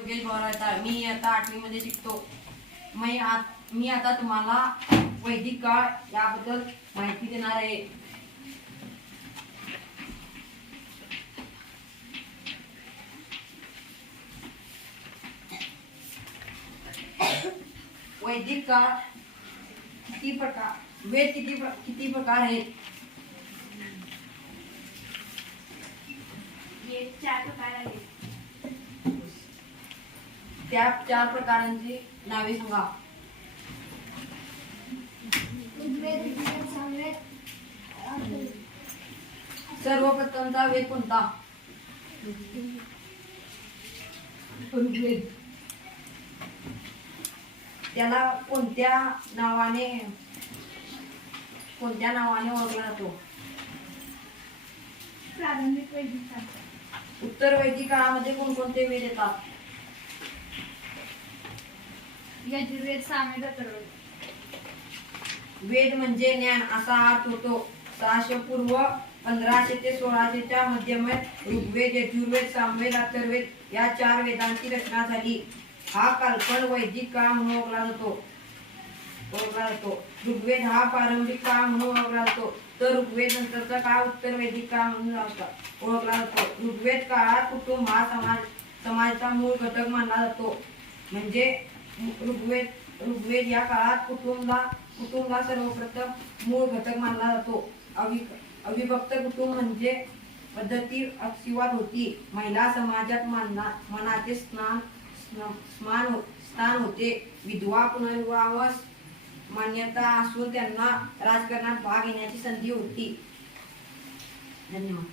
योगेश बोरायता मी आता आठवी मध्ये शिकतो. मी आत मी आता तुम्हाला वैदिक काळ याबद्दल माहिती देणार आहे. वैदिक काळ किती प्रकार वेद किती प्र- किती प्रकार आहेत? चार प्रकार आहेत. त्या चार प्रकारांची नावे सांगा. सर्वप्रथमचा वेद कोणता? ऋग्वेद त्याला कोणत्या नावाने कोणत्या नावाने ओळखला जातो? प्रारंभिक वैदिक उत्तर वैदिक काळामध्ये कोणकोणते वेद येतात? यजुर्वेद सामवेद वेद म्हणजे ज्ञान असा अर्थ होतो. सहाशे पूर्व पंधराशे ते सोळाशेच्या मध्यमात ऋग्वेद यजुर्वेद सामवेद अथर्वेद या चार वेदांची रचना झाली. हा काल्पन वैदिक काळ म्हणून ओळखला जातो. ओळखला जातो. ऋग्वेद हा प्रारंभिक काळ म्हणून ओळखला जातो. तर ऋग्वेद नंतरचा काळ उत्तर वैदिक काळ म्हणून ओळखला ओळखला जातो. ऋग्वेद काळात कुटुंब हा समाज समाजाचा मूळ घटक मानला जातो. म्हणजे ऋग्वेद ऋग्वेद या काळात कुटुंबला कुटुंबला सर्वप्रथम मूळ घटक मानला जातो. अवि अविभक्त कुटुंब म्हणजे पद्धती अक्षिवाद होती. महिला समाजात मानना मनाचे स्नान स्मान हो- स्थान होते. विधवा पुनर्विवाहास मान्यता असून त्यांना राजकारणात भाग घेण्याची संधी होती. धन्यवाद.